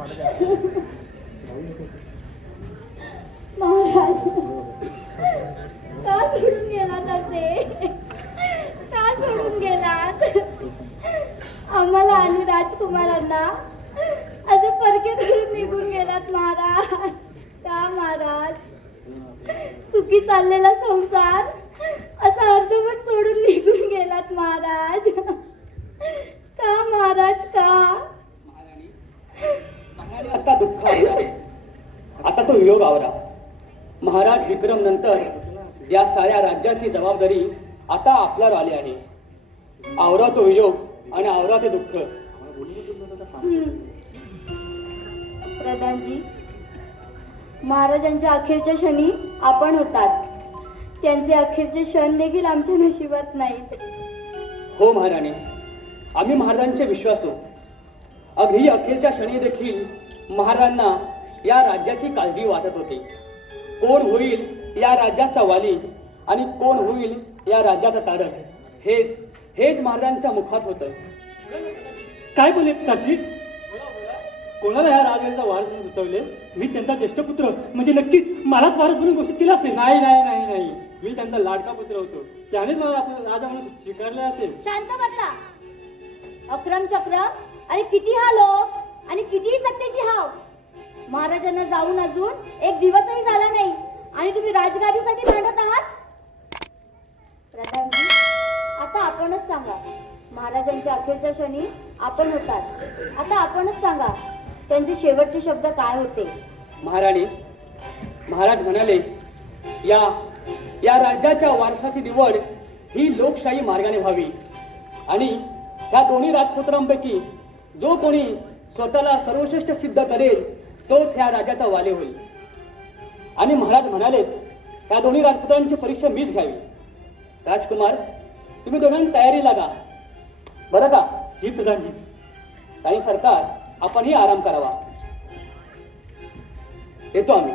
महाराज का सोडून गेलात असे? का सोडून गेलात आम्हाला आणि राजकुमारांना? असे परके धरून निघून गेलात महाराज. का महाराज? सुखी चाललेला संसार असा अर्धवट सोडून निघून गेलात महाराज. का महाराज का? आता दुःख आवरा, आता तो वियोग आवरा. महाराज विक्रम नंतर या साऱ्या राज्याची जबाबदारी आता आपल्यावर आली आहे. आवरा तो वियोग आणि आवरा ते दुःख. प्रधानजी, महाराजांच्या अखेरच्या क्षणी आपण होतात. त्यांचे अखेरचे क्षण देखील आमच्या नशिबात नाहीत. हो महाराणी, आम्ही महाराजांचे विश्वासू. अगदी अखेरच्या क्षणी देखील महाराजांना या राज्याची काळजी वाटत होती. कोण होईल या राज्याचा वाली आणि कोण होईल या राज्याचा तारक, हेच महाराजांच्या मुखात होतं. काय बोले काशी? कोणाला या राजाचा वारस म्हणून सुचवले? मी त्यांचा ज्येष्ठ पुत्र, म्हणजे नक्कीच मलाच वारस म्हणून घोषित केला असेल. नाही नाही नाही नाही, मी त्यांचा लाडका पुत्र होतो. त्यानेच मला आपला राजा म्हणून स्वीकारले असेल. शांत बसा. अक्रम चक्रम, अरे किती हा लोक आणि कितीही सत्तेची हाव. महाराजांना जाऊन अजून एक दिवसही झाला नाही आणि तुम्ही राजगादीसाठी भांडत आहात. प्रधानजी, आता आपणच सांगा. महाराजांच्या अखेरच्या क्षणी आपण होतात. आता आपणच सांगा त्यांचे शेवटचे शब्द काय होते. महाराणी, महाराज म्हणाले या राज्याच्या वारसाची निवड ही लोकशाही मार्गाने व्हावी आणि ह्या दोन्ही राजपुत्रांपैकी जो कोणी स्वतःला सर्वश्रेष्ठ सिद्ध करेल तोच ह्या राज्याचा वाले होईल. आणि महाराज म्हणाले ह्या दोन्ही राजपुत्रांची परीक्षा मीच घ्यावी. राजकुमार, तुम्ही दोघांनी तयारी लागा बरं का? ही प्रधानजी. काही सरकार आपणही आराम करावा. येतो आम्ही.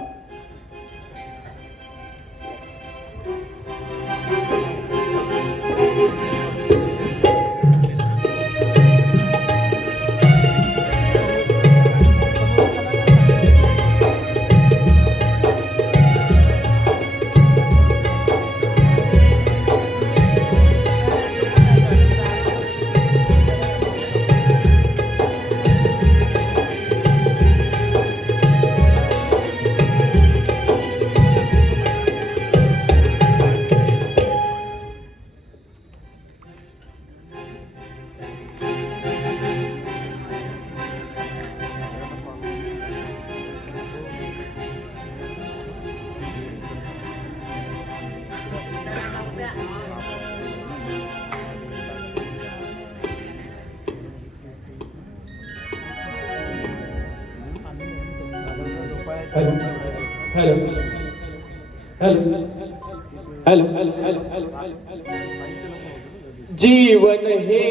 जीवन हे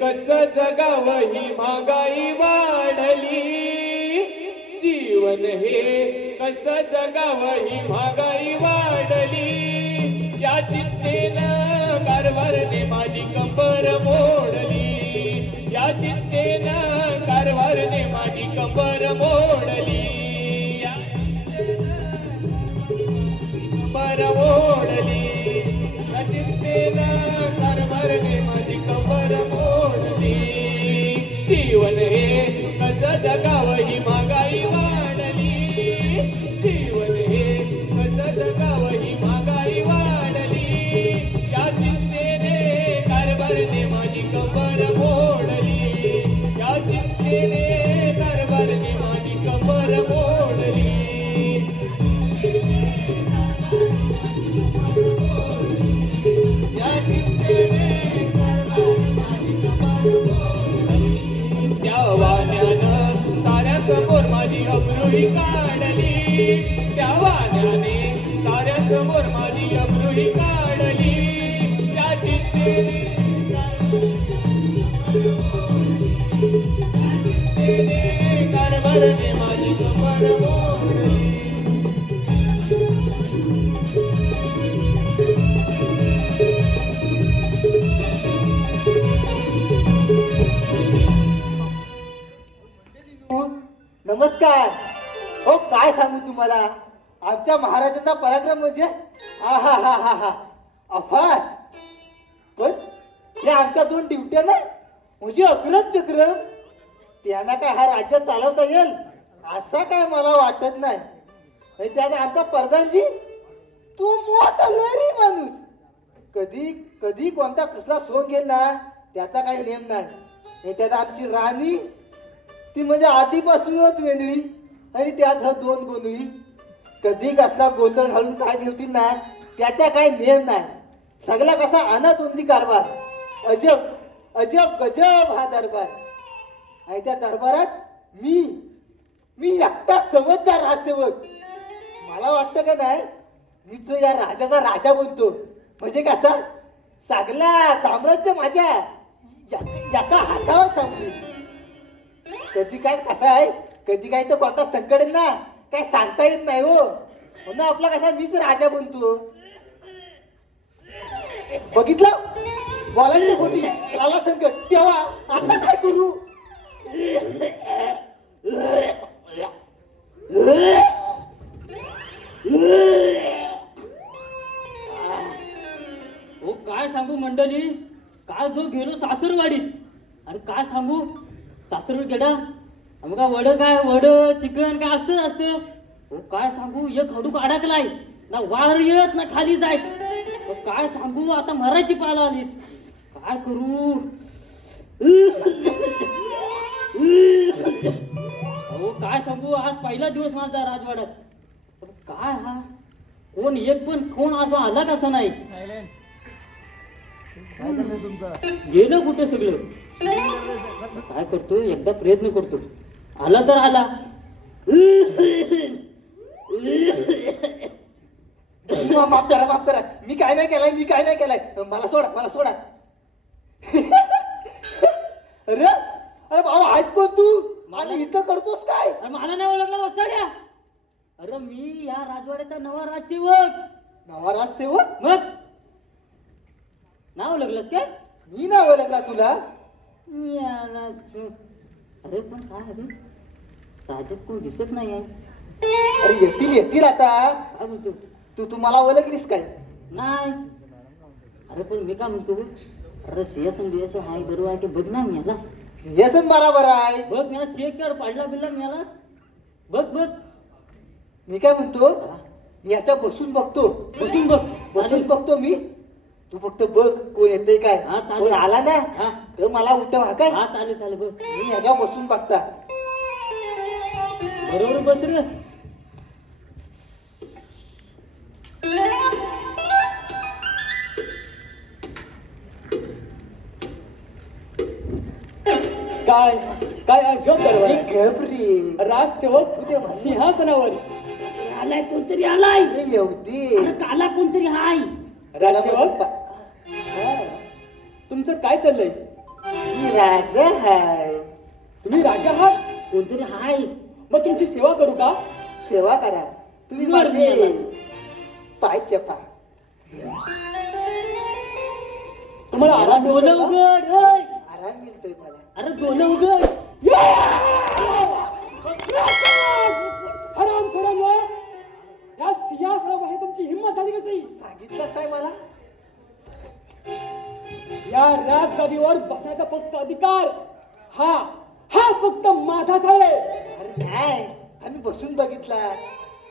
कसं जगावं ही महागाई वाढली. जीवन हे कसं जगावं ही महागाई वाढली. या चिंतेनं कारभारने माझी कंबर मोडली. या चिंतेनं कारभारने माझी कंबर मोडली. कंबर मोडली. या चिंतेनं कारभारने माझी कंबर मोडली. जीवन हे कसं जगावं ही महागाई वाढली. जीवन हे कसं जगावं ही महागाई वाढली. या चिंतेने कारभारने माझी कंबर मोडली. या चिंतेने कारभारने माझी कंबर मोडली. या चिंतेने त्या वाण्यानं साऱ्यासमोर माझी अब्रुही काढली. त्या वाण्याने साऱ्यासमोर माझी अब्रुही काढली. त्या चिंतेने कारभारने माझी कंबर मोडली. नमस्कार. हो काय सांगू तुम्हाला, आमच्या महाराजांचा पराक्रम म्हणजे हा हा हा हा हा अफाट. पण हे आमच्या 2 ड्युट्या ना म्हणजे अक्रम चक्र, त्यांना काय हा राज्य चालवता येईल असा काय मला वाटत नाही. आणि त्यात आमचा प्रधानजी तो मोठा लहरी माणूस, कधी कधी कोणता कसला सोंग घेईल ना त्याचा काही नेम नाही. आणि त्यात आमची राणी ती म्हणजे आधीपासूनच वेगळी, आणि त्यात 2 गोंधळी, कधी कसला गोंधळ घालून काय ठेवतील ना त्याचा काही नेम नाही. सगळा कसा अनातोंदी कारभार, अजब अजब गजब हा दरबार. आणि त्या दरबारात मी एकटा समजदार राजसेवक. मला वाटतं का नाही मी जो या राजाचा राजा बनतो म्हणजे कसा सगळा साम्राज्य माझ्या याचा हातावर सांगते. कधी काय कसा आहे, कधी काय तर कोणता संकट आहे ना काय सांगता येत नाही हो. म्हणून आपला कसा मीच राजा बनतो. बघितलं बोलायची खोटी, आला संकट तेव्हा आता काय करू. हो काय सांगू मंडळी, काय जो गेलो सासरवाडीत. अरे काय सांगू, सासरवाडी गेला अमका वड काय वड चिकन काय असतं. हो काय सांगू, एक हडूक अडकलाय ना, वार येत ना खाली जायत. हो काय सांगू, आता मरायची पाला आली, काय करू. हो काय सांगू, आज पहिला दिवस माझा राजवाड्यात. पण काय हा कोण एक पण कोण आज आला कसा नाही. गेलं कुठे सगळं. काय करतो, एकदा प्रयत्न करतो, आला तर आला. माफ करा, मी काय नाही केलाय. मला सोडा. अरे अरे बाबा आहेस कोण तू आणि इथं करतोस काय. अरे मला नाही ओळखला वसाड्या. अरे मी या राजवाड्याचा नवा राजसेवक. नवा राजसेवक? मग नाव लागलंस काय. मी नाव लागला तुला. अरे पण काय अरे राजात कोण दिसत नाही आहे. अरे येतील आता. काय म्हणतो तू मला ओळखलीस काय. नाही. अरे पण मी काय म्हणतो, अरे सियासन बियासन हाय बरोबर आहे की बघ ना मला. येसन बराबर आहे. बघ मला चेक कर, पाडला बिडला मिळाला बघ. मी काय म्हणतो, मी याच्या बसून बघतो. बसून बघतो मी. तू फक्त बघ कोण येते काय. हा, चालेल. कोण आला ना हा. तर मला उठव हा काय. हा चालेल बघ. मी ह्याच्या बसून बघता. बरोबर बस रे. काय काय अजब दरबार. घबरी राजसेवक सिंहासनावर आलाय कोणतरी आलाय. एवढी अरे काला कोणतरी हाय. राजसेवक तुमचं काय चाललंय. राजा हाय. तुम्ही राजा आहात. कोणतरी हाय. मग तुमची सेवा करू का. सेवा करा तुम्ही वर माझे गेला. पाय चपा. तुम्हाला आराम डोलं मिळतो का? उघड. ओय. आराम मिळतोय मला. अरे डोलं उघड. आराम करा ना. या सिंहासनावर तुमची हिंमत झाली कशी. सांगितलं काय मला. या राजगादीवर बसण्याचा फक्त अधिकार हा फक्त माझाच आहे. अरे नाही आम्ही बसून बघितला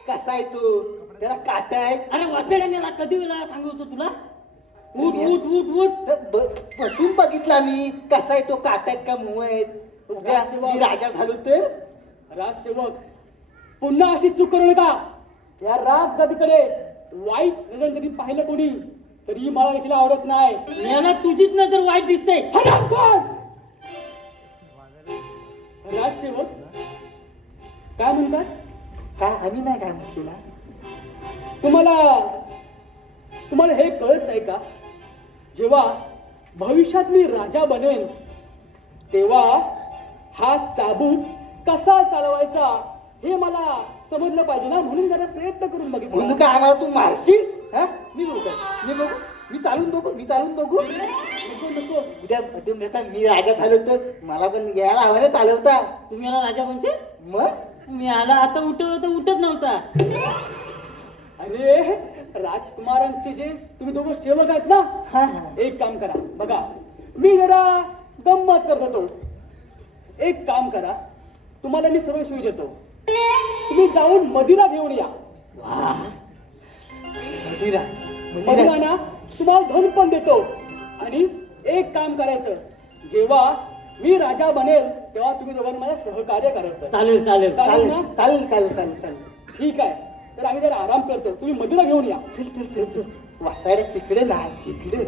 कसा आहे तो. त्याला काटा आहे. अरे वसड्या मला कधी वेळा सांगतो तुला. उठ. तर बसून बघितला मी कसा आहे तो. काटा आहेत का मुह आहेत. उद्या मी राजा झालो तर. राजसेवक पुन्हा अशी चूक करू नका. या राजगादीकडे वाईट नजर जरी पाहिलं कोणी तरी मला देखील आवडत नाही. मला तुझीच नजर वाईट दिसते. राजसेवक काय म्हणतात. काय आम्ही नाही काय म्हटलं ना. तुम्हाला हे कळत नाही का, जेव्हा भविष्यात मी राजा बनेन तेव्हा हा चाबूक कसा चालवायचा हे मला समजलं पाहिजे ना. म्हणून जरा प्रयत्न करून म्हणून बघितलं. काय आम्हाला तू मारशील. हा मी बघू मी चालून बघू. नको नको. उद्या तुम्ही आता मी राजा झालो तर मला पण यायला हवा ना चालवता. तुम्ही याला राजा म्हणशील? मग मी आला आता उठवलं तर उठत नव्हता. अरे राजकुमारांचे जे तुम्ही दोघं सेवक आहेत ना, हा हा एक काम करा बघा, मी जरा गंमत करत होतो. एक काम करा, तुम्हाला मी सर्व सोयी देतो. तुम्ही जाऊन मदिरा घेऊन या. मदिरा मदिरा ना तुम्हाला धन पण देतो. आणि एक काम करायचं, जेव्हा मी राजा बनेल तेव्हा तुम्ही दोघांनी मला सहकार्य करायचं. चालेल चालेल. चालेल चालेल ना? चालेल चालेल चालेल चालेल. ठीक आहे, तर आम्ही जरा आराम करतो. तुम्ही मदिरा घेऊन या. चल चल चल चल. वासाडे तिकडे नाही इकडे.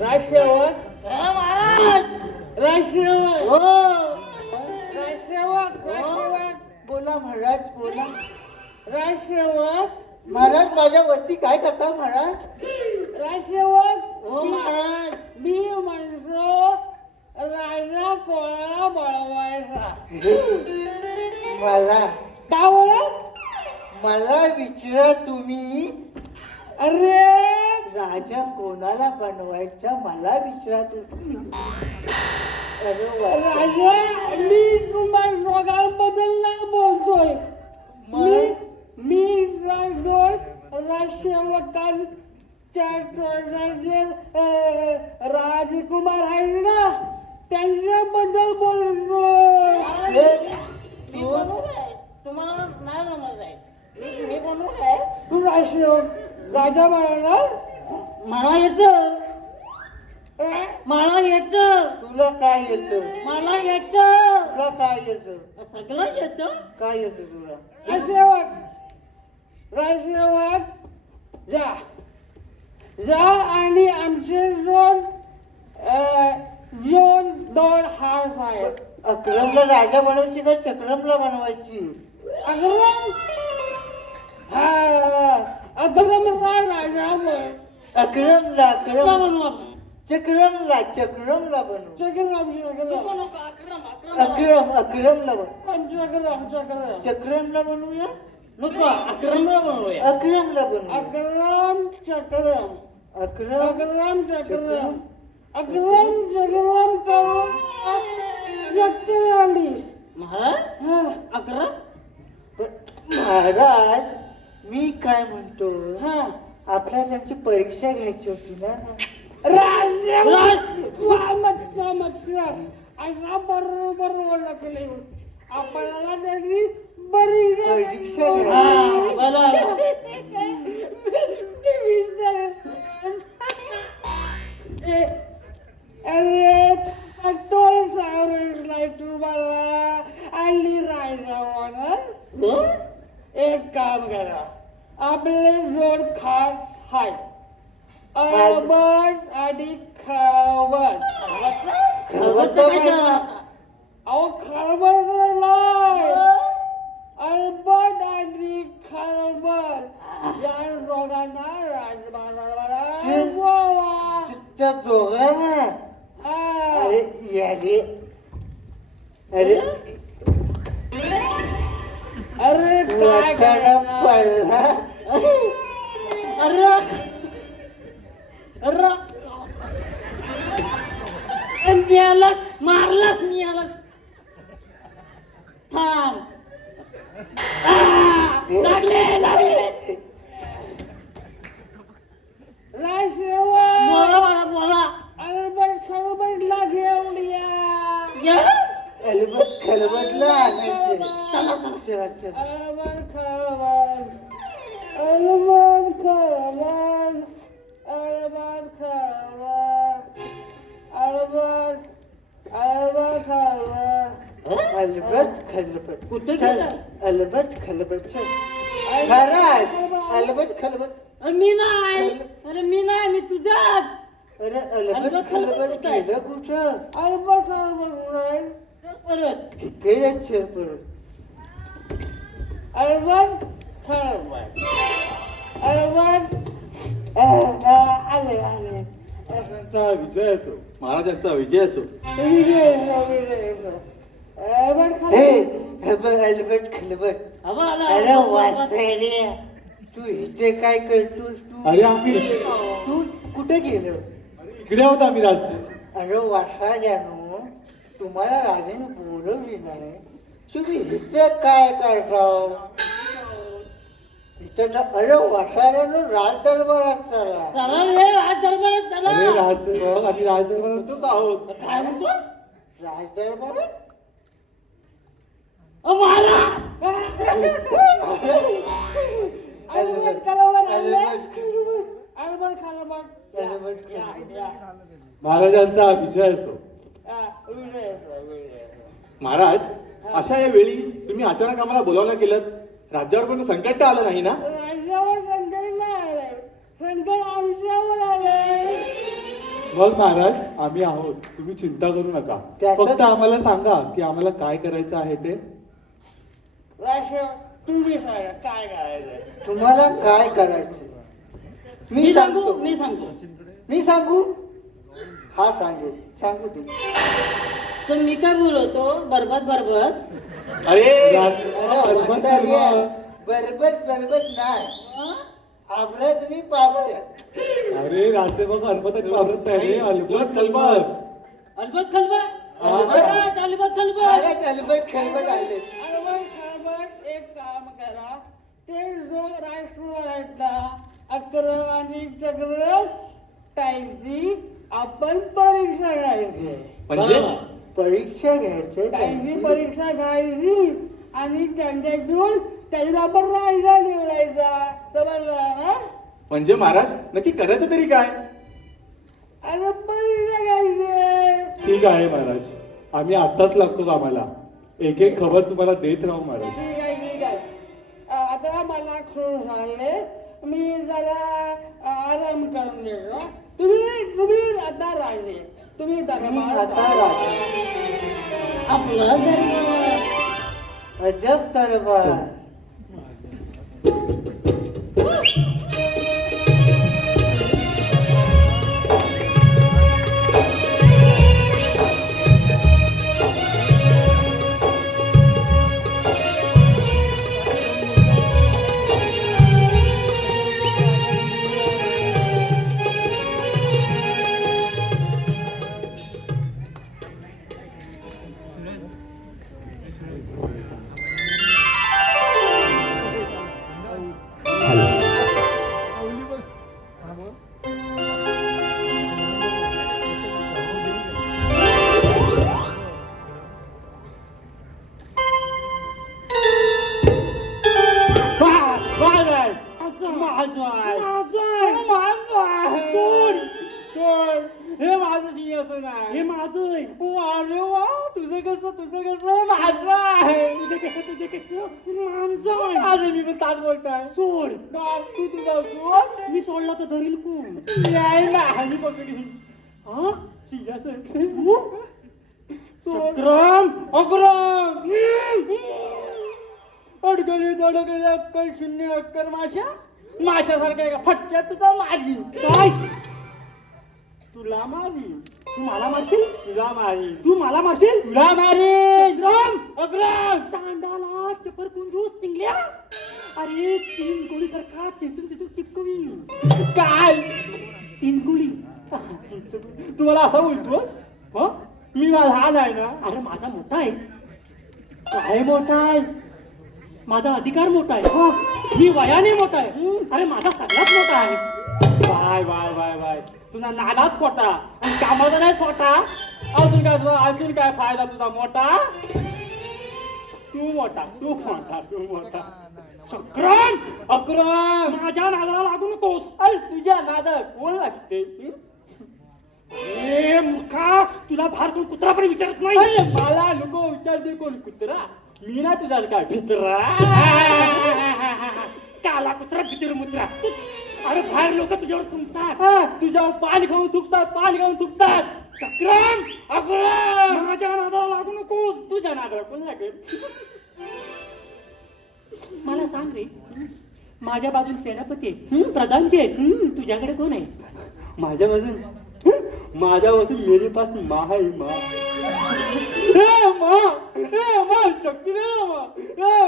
राजसेवक, महाराज. राजसेवक, हो. राजसेवक, राजसेवक, बोला महाराज बोला. राजसेवक, महाराज माझ्या वरती काय करता महाराज? राजसेवक. हो महाराज. मी म्हणतो राजा कोणाला बळवायचा. मला का बोलत? मला विचारा तुम्ही अरे राजा कोणाला बनवायचा मला विचारा तुम्ही. अरे वा. राजा, मी तुम्हाला दोघांबद्दल नाही बोलतोय. मी राजसेवकांच्या जे राजकुमार आहेत ना त्यांच्याबद्दल बोलतोय. मी बनवू काय? तुम्हाला नाही जमत आहे. मी बनवू काय? तू राजसेवक राजा बनणार? मला येतं. मला येतं. तुला काय येतं? मला येतं. तुला काय येतं? सगळं येतं. काय येतं तुला? राजसेवक जा जा आणि आमचे दोन हात आहेत. अक्रमला राजा बनवायची का चक्रमला बनवायची? अक्रम अक्रमला राजा बन. अक्रमला का बनवू आपण? चक्रमला चक्रमला बनव. चक्रम नको नको. अक्रम अक्रमला बन. चक्रम चक्रमला बनवूया. नको. अक्रमला बनवूया. अक्रमला बनवूया. अक्रम चक्रम अक्रम अक्रम चक्रम अक्रम चक्रम करून व्यक्ती आली. महाराज अक्रम. महाराज मी काय म्हणतो, हा आपल्याला त्यांची परीक्षा घ्यायची होती ना. बरोबर ओळखले. आपल्याला त्यांनी बरी परीक्षा हा, बोला. अरे टोल नाही तुम्हाला आणि राहायचा होणार. एक काम करा, आपले जोड खास हाय अळबट आणि खळबट. खरवत तर माहिती. अहो खळबट नाही, अळबट आणि खळबट या दोघांना राजमानाला बोलवा. त्या दोघांना अरे यारे अरे अरे काय वाटाणा करणार? पडला. मारलाच मी याला. थांब. लागले लागले. राजसेवक बोला मला बोला. अळबट खळबटला घेऊन या. अलबट खलबटला आणायचे. चला चला. अळबट खळबट अळबट खळबट अळबट खळबट अळबट अळबट खळबट अलबट खलबट कुठे चल, गेला? अलबट खलबट चल. महाराज अलबट खलबट. अरे मी नाही अरे मी नाही मी तुझ्याच अरे अलबट अलबट खलबट खलबट काय? गेलं कुठं? अलबट अलबट परत किती लक्ष परत. अलबट खलबट अलबट आले आले महाराजांचा विजय असो. महाराजांचा विजय असो. हे बघ अलबट खलबट. अरे वासरे तू इथे काय करतोस तू? अरे आम्ही तू कुठे गेलो? इकडे आहोत आम्ही राज. अरे वासाड्यानो तुम्हाला राजाने बोलवली नाही, तुम्ही इथे काय करताव? इथं तर अरे वासाड्यानो राज दरबारात चला. चला रे आज दरबारात चला अरे राज आणि राजदरबारातच आहोत. काय म्हणतो राज दरबारात महाराज अलबट खलबट अलबट खलबट महाराजांचा विजय असो. महाराज अशा या वेळी तुम्ही अचानक आम्हाला बोलावलं केलं. राज्यावर कोणतं संकट आलं नाही ना? राज्यावर संकट नाही आलंय संकट आमच्यावर आलंय मग महाराज आम्ही आहोत. तुम्ही चिंता करू नका. त्याचं- फक्त आम्हाला सांगा की आम्हाला काय करायचं आहे ते. राष्ट्र तुम्ही सांगा काय करायचं तुम्हाला काय करायचं? मी सांगतो. मी सांगतो मी सांगू? हा सांगू सांगू तू. तर मी काय बोलवतो बरबत बरबत अरे अरे वासाड्या, बरबत बरबत नाही, आबरत आणि पापड्या. अरे राजे बाबा अलबत वापरत नाही. अलबत कलबत. अलबत खलबत अलबत- अलबत खलबत महाराज अलबट खलबट आले. अलबत खलबत एक काम करा ते जो राष्ट्र आहेत ना अक्रम आणि चक्र टाईमची आपण परीक्षा घ्यायची म्हणजे परीक्षा घ्यायचे टाईमची परीक्षा घ्यायची आणि त्यांच्यातून त्याला आपण राजा निवडायचा समजला ना म्हणजे महाराज नक्की करायचं तरी काय? अरे परीक्षा घ्यायची ठीक आहे महाराज. आम्ही आत्ताच लागतो कामाला. एक एक खबर तुम्हाला देत राहू महाराज. ठीक आहे ठीक आहे आता मला खूप झाले मी जरा आराम करून घेतो तुम्ही आता राहिले तुम्ही मी दरबार आता राजा. आपला दरबार अजब दरबार. हे माझं सिंहासन आहे. हे माझं आहे. अरे वा तुझं कसं माझं आहे. तुझं कसं माझं आहे. माझं मी पण ताट बोलताय. सोड तू तुझा सोड. मी सोडला तर धरील कोण? नाही ना आणि पकडी. हा सिंहासन अक्रम अक्रम अडकली अक्कल शून्य अक्कल माशासारखा एका फटक्यात तुझा माझी काय तुला मारी. तू मला मारशील? तुला मारी. तू मला मारशील? तुला मारी. अग्रम चांडाला चपर कुंजूस चिंगल्या. अरे चिंचगोळी सारखा चेतून चिपकवी. काय चिंचगोळी? तू मला असं बोलतो? हो मी लहान आहे ना. अरे माझा मोठा आहे. काय मोठा आहे? माझा अधिकार मोठा आहे. मी वयाने मोठा आहे. अरे माझा सगळ्यात मोठा आहे. बाय बाय बाय बाय तुझा नादाच खोटा आणि कामाचा नाही छोटा. अजून काय फायदा तुझा मोठा. तू मोठा अक्रम अक्रम माझ्या नादाला लागू नकोस. अरे तुझ्या नादा कोण लागते? ए मुखा, तुला भार कोण कुत्रा पण विचारत नाही. अरे मला नको विचारते कोण कुत्रा, मी ना तुझा काय भित्रा. काला कुत्रा भितर मुत्रा. अरे बाहेर लोक तुझ्यावर थुंकतात. तुझ्यावर पाणी खाऊन थुकतात, पाणी खाऊन थुकतात. चक्रम, अगं माझ्या नादाला लागू नको. तुझ्या नादाला कोण लागेल? मला सांग रे, माझ्या बाजूला सेनापती आहेत, प्रधानजी आहेत, तुझ्याकडे कोण आहे? माझ्या बाजून मेरे पास माँ है माँ. माँ शक्ती दे ना माँ.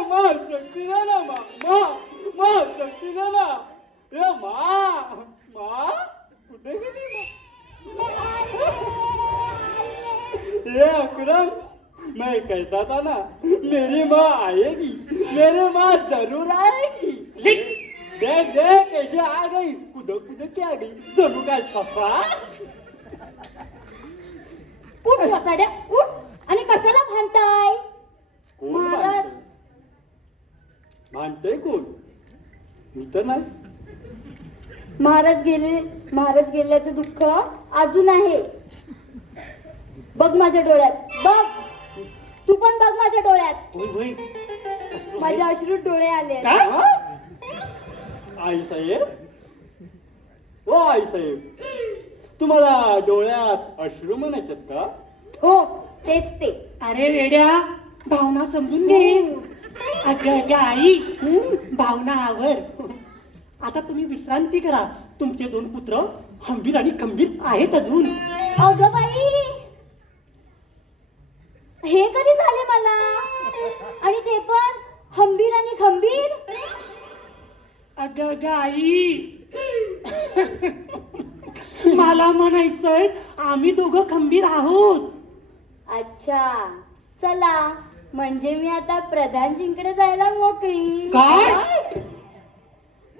माँ शक्ती दे ना माँ. माँ शक्ती दे ना. माँ कुठे गेली माँ? अकरम, मैं कहता था ना मेरी माँ आएगी, मेरी माँ जरूर आएगी. देख देख कैसे आ गई, कुदक कुदक के आ गई, जरूर काय सफा. उठ वसाड्या उठ. आणि कशाला भांडताय? कोण महाराज. भांडतय कोण? मी तर नाही. महाराज गेल्याचं दुःख अजून आहे. बघ माझ्या डोळ्यात, बघ. तू पण बघ माझ्या डोळ्यात. होय होय. माझ्या अश्रू डोळे आले. आई साहेब, ओ आई साहेब, तुम्हाला डोळ्यात अश्रू म्हणायच्यात का? हो तेच ते. अरे वेड्या, भावना समजून घे. अगं आई, भावना आवर. आता तुम्ही विश्रांती करा. तुमचे 2 पुत्र हंबीर आणि खंबीर आहेत अजून. अगं बाई, हे कधी झाले मला? आणि ते पण हंबीर आणि खंबीर. अगं आई, मला म्हणायचंय आम्ही दोघं खंबीर आहोत. अच्छा चला, म्हणजे मी आता प्रधानजींकडे जायला मोकळी. काय?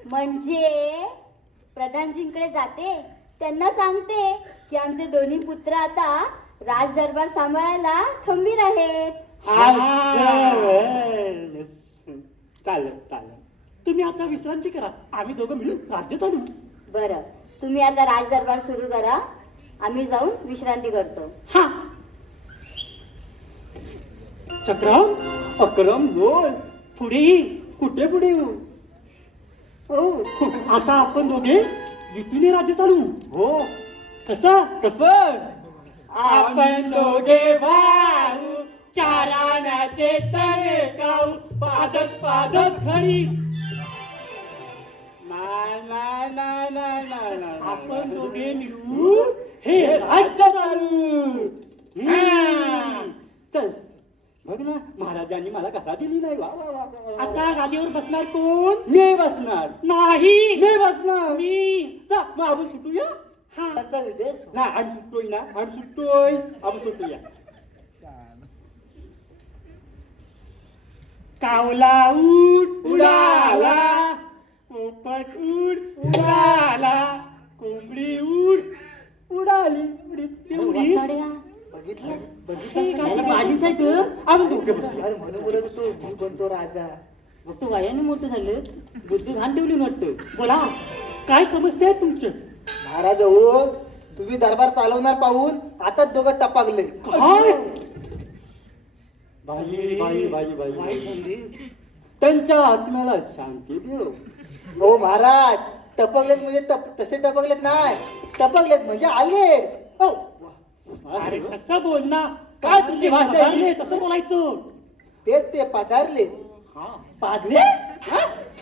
म्हणजे प्रधानजींकडे जाते, त्यांना सांगते की आमचे दोन्ही पुत्र आता राज दरबार सांभाळायला खंबीर आहेत. चालेल चालेल. तुम्ही आता विश्रांती करा. आम्ही दोघं मिळून राज्य चालू. बरं, तुम्ही आता राज दरबार सुरू करा, आम्ही जाऊन विश्रांती करतो. हा. चक्रम, अकरम बोल. पुढे ये. कुठे पुढे येऊ? हो, आता आपण दोघे युतीने राज्य चालू. हो. कसं? आपण दोघे भाऊ, 4 आण्याचे चणे खाऊ, पादत पादत घरी. नाही. आपण दोघे मिळून हे राज्य चालू. चल बघ ना, महाराजांनी मला कसा दिली नाही. वा वा वा वा. आता गादीवर बसणार कोण? मी बसणार. नाही, मी बसणार. मी. जा, मग आपण सुटूया. हा. ना आम्ही सुटतोय ना, आम्ही सुटतोय, आपण सुटूया. कावला उड उडाला, पोपट उड उडाला, कोंबडी उड उडाली. तेवढी बाजीच आहे तर आम्ही दोघे बसू. म्हणून बोलत होतो मी पण तो राजा. मग तो वयाने मोठं झालं, बुद्धी घाण ठेवली वाटतं. बोला, काय समस्या आहे तुमच्या? महाराज हो, तुम्ही दरबार चालवणार पाहून आताच दोघं टपाकले. काय? बाई त्यांच्या आत्म्याला शांती देव. हो महाराज, टपकलेत म्हणजे तसे टपकलेत नाही, टपकलेत म्हणजे आले. हो. अरे कसं बोल ना. काय तुमची भाषा आहे? पधारले, तसं बोलायचं. तेच ते पधारले. पाजले?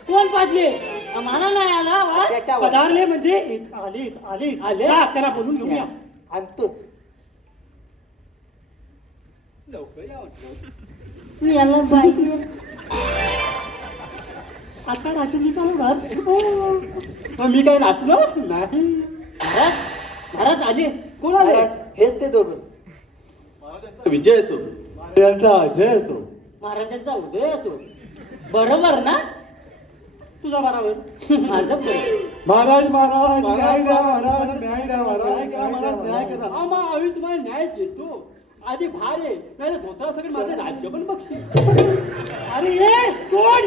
कोण पाजले? आम्हाला नाही आला वा? त्याच्यावर पधारले म्हणजे आले आले आले? जा, त्याला बोलून घेऊया. आणतो. लवकर या म्हटलं. मी याला पाहिजे. आता राजूनी चालवणार. मग मी काय नाचणार नाही. महाराज आले. कोण आले? हेच ते दोघं. विजय असो, त्यांचा अजय असो. महाराजांचा उदय असो. बरोबर ना? तुझा बरोबर. माझं बरोबर. महाराज न्याय द्या महाराज, न्याय द्या महाराज, न्याय करा. आम्ही तुम्हाला न्याय देतो. आधी भार आहे, नाही तर धोत्रा सगळं माझं राज्य पण बक्षीस. अरे ये सोड.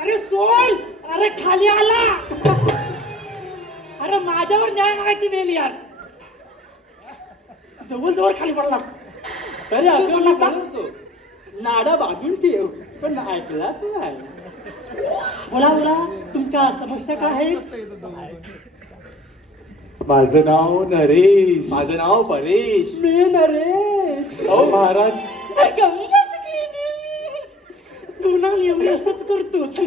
अरे सोड. अरे खाली आला. अरे माझ्यावर न्याय मागायची वेळ यार. जवळ खाली पडला. तरी अक्रम बोलला का? होतो नाडा बाजून ठेव पण ऐकलाच नाही. बोला बोला, तुमच्या समस्या काय आहेत? माझं नाव नरेश. माझं नाव परेश. मी नरेश. अहो महाराज, पुन्हा एवढं असंच करतोस.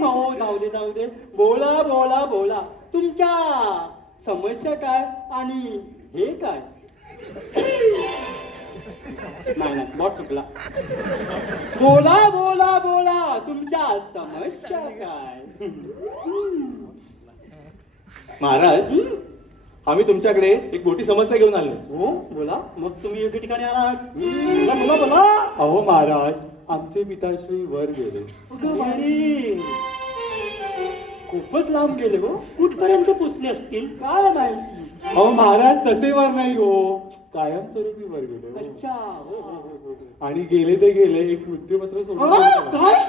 हो जाऊ दे बोला बोला बोला तुमच्या समस्या काय आणि हे काय. नाही बॉट चुकला. बोला बोला बोला तुमच्या समस्या काय. महाराज, आम्ही तुमच्याकडे एक मोठी समस्या घेऊन आलो. हो बोला. मग तुम्ही योग्य ठिकाणी आलात. बोला बोला बोला. अहो महाराज, आमचे पिताश्री वर गेले. अगं बाई, खूपच लांब गेले हो. कुठपर्यंत पोचले असतील? काय माहिती. अहो महाराज, तसे वर नाही हो, कायमस्वरूपी वर गेले हो. अच्छा हो. आणि गेले ते गेले, एक मृत्यूपत्र सोडून हा, गेले. काय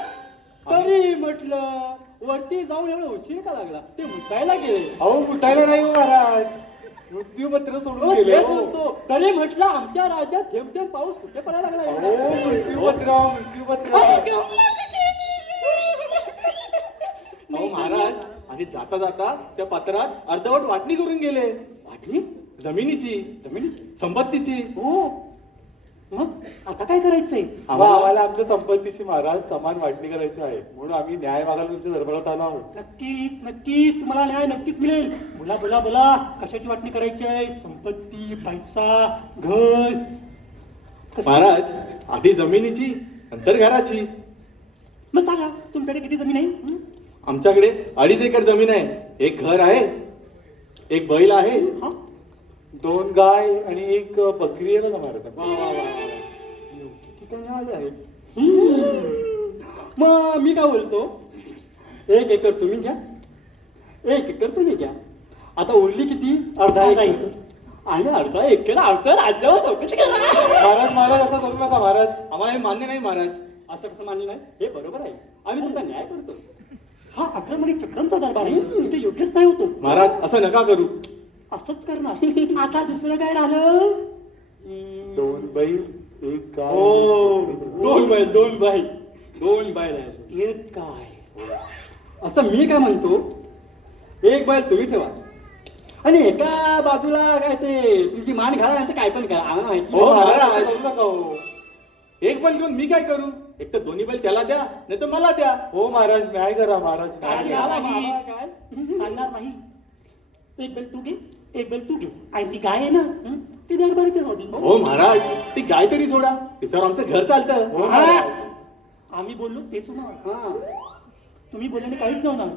तरी म्हटलं वरती जाऊन एवढा उशीर का लागला. ते मुतायला गेले. अहो मुतायला नाही हो महाराज, मृत्यूपत्र सोडून हो, गेले तेच हो. म्हणतो. तरी म्हटलं आमच्या राज्यात थेंब थेंब पाऊस कुठे पडायला लागला. अहो मृत्यूपत्र. अहो महाराज, आणि जाता जाता त्या पत्रात अर्धवट वाटणी करून गेले. वाटणी जमिनीची, संपत्तीची. हो. मग आता काय करायचंय? आम्हाला आमच्या संपत्तीची महाराज समान वाटणी करायची आहे, म्हणून आम्ही न्याय मागायला तुमच्या दरबारात आलो आहोत. नक्कीच तुम्हाला न्याय नक्कीच मिळेल. बोला बोला बोला, कशाची वाटणी करायची आहे? संपत्ती, पैसा, घर. महाराज, आधी जमिनीची नंतर घराची. मग सांगा, तुमच्याकडे किती जमीन आहे? आमच्याकडे 2.5 एकर जमीन आहे. एक घर आहे, एक बैल आहे. हा? 2 गाय आणि 1 बकरी आहे ना महाराज. किती न्याय आहे. मग मी काय बोलतो, 1 एकर तुम्ही घ्या, 1 एकर तुम्ही घ्या. आता उरली किती? अर्धा एकर. आणि अर्धा एकर आमचं राज्यावर चौकशी करा. महाराज महाराज असं करू नका महाराज. आम्हाला हे मान्य नाही महाराज. असं कसं मानलं नाही. हे बरोबर आहे. आम्ही तुमचा न्याय करतो. हा अक्रम आणि चक्रमचा दरबार आहे, इथे योग्यच नाही होतो. महाराज, असं नका करू. असंच करणार. आता दुसरं काय राहिलं? 2 बैल, 1 गाय. हो 2 बैल आहे. एक काय? असं मी काय म्हणतो, 1 बैल तुम्ही ठेवा आणि एका बाजूला काय ते तुमची मान घाला, नाही तर काय पण करा. आम्हाला माहिती हो आहे. महाराज, असं करू नका हो. एक बैल घेऊन मी काय करू? एक तर दोन्ही बैल त्याला द्या, नाही तर मला द्या. हो महाराज, न्याय करा महाराज, न्याय काय करा. नाही. काय चालणार नाही. एक बेल तू घे, एक बेल तू घे, आणि ती गाय आहे ना, ती दरबारीच्या होती. हो महाराज, ती गाय तरी सोडा, तिच्यावर आमचं घर चालतं. हो महाराज. आम्ही बोललो तेच ना. हा तुम्ही बोलल्याने काहीच नव्हतं.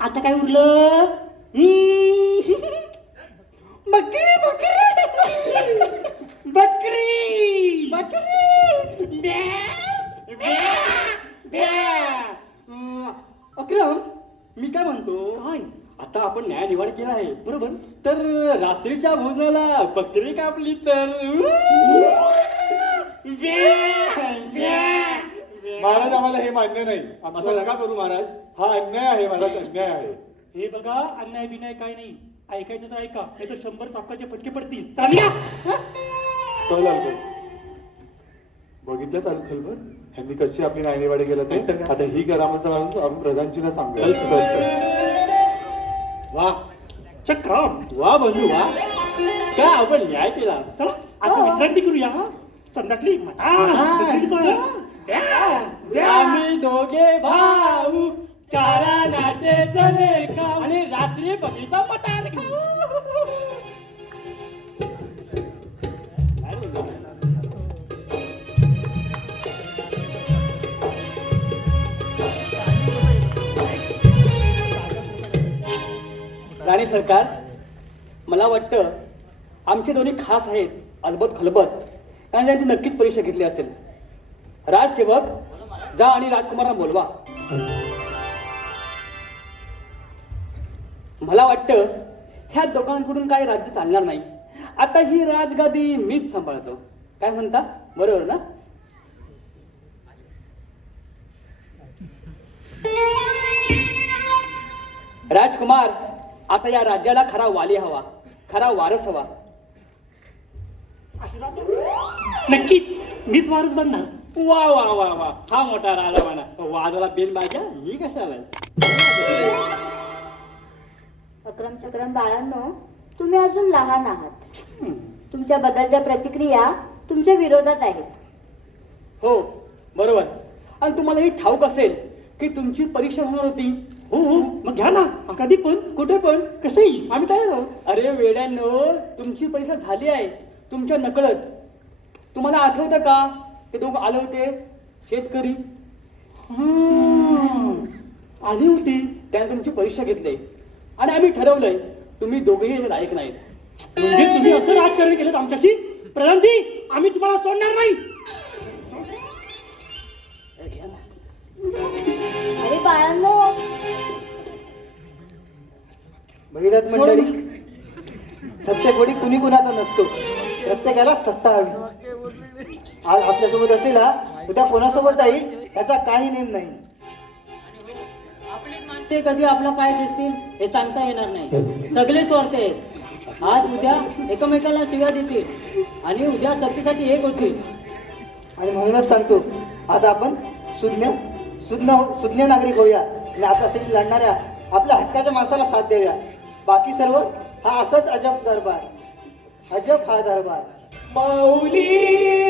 आता काय उरलं? बकरी बकरी बकरी बकरी. अक्रम, मी काय म्हणतो, काय? आता आपण न्याय निवाड केला आहे बरोबर. तर रात्रीच्या भोजनाला बकरी कापली तर महाराज आम्हाला हे मान्य नाही. असं नका करू महाराज. हा अन्याय आहे महाराज, अन्याय आहे. हे बघा, अन्याय बिन्याय काय नाही. ऐकायचं तर ऐका, नाही तर 100 चाकाचे फटके पडतील. चालल्या. चल अलगद. बघितलं चालू खलबर, ह्यांनी कशी आपली नायनेवाडी केलं नाही तर ते. काय? आता ही करामत आम्ही प्रधानजीला सांगू. चल, चल. वा चक्रम. वा बंधू वा, काय आपण न्याय केला. चला आता विश्रांती करूया. हा, संध्याकाळी आम्ही दोघे भाऊ चारानाचे चले खाऊ आणि रात्री बकरीचा मटण खाऊ. राणी सरकार, मला वाटतं आमचे दोन्ही खास आहेत अलबत खलबत, आणि त्यांची नक्कीच परीक्षा घेतली असेल. राजसेवक, जा आणि राजकुमारांना बोलवा. मला वाटतं ह्या दोघांकडून काही राज्य चालणार नाही. आता ही राजगादी मीच सांभाळतो. काय म्हणता? बरोबर ना? राजकुमार, आता या राज्याला खरा वाली हवा, खरा वारस हवा. नक्कीच मीच वारस बनणार. वा वा वा वा, हा मोठा राजा म्हणा. वाजवाला बेल माझ्या, मी कशाला? अक्रम चक्रम बाळांनो, तुम्ही अजून लहान आहात. तुमच्या बदलत्या प्रतिक्रिया तुमच्या विरोधात आहेत. हो बरोबर. आणि तुम्हाला हे ठाऊक असेल की तुमची परीक्षा होणार होती. हो हो, मग घ्या ना, कधी पण कुठे पण कसंही आम्ही तयार आहोत. अरे वेड्यांनो, तुमची परीक्षा झाली आहे तुमच्या नकळत. तुम्हाला आठवतं का ते दोघं आले होते शेतकरी? आले होते. त्याने तुमची परीक्षा घेतली आणि आम्ही ठरवलंय तुम्ही दोघेही लायक नाहीत. म्हणजे तुम्ही असं राजकारण केलं आमच्याशी? प्रधानजी, आम्ही तुम्हाला सोडणार नाही. अरे बाळांनो, बघितलं मंडळी, सत्य कोणी कुणी कुणाचा नसतो. प्रत्येकाला सत्ता हवी. आज आपल्यासोबत असेल हा, उद्या कोणासोबत जाईल याचा काही नेम नाही. ते कधी आपला पाय दिसतील हे सांगता येणार नाही. सगळे स्वार्थ आहेत. आज उद्या एकमेकांना शिव्या देतील आणि उद्या सत्तेसाठी एक होतील. आणि म्हणूनच सांगतो, आज आपण सुज्ञ नागरिक होऊया आणि आपल्यासाठी लढणाऱ्या आपल्या हक्काच्या माणसाला साथ देऊया. बाकी सर्व हा असंच अजब दरबार, अजब हा दरबार. माऊली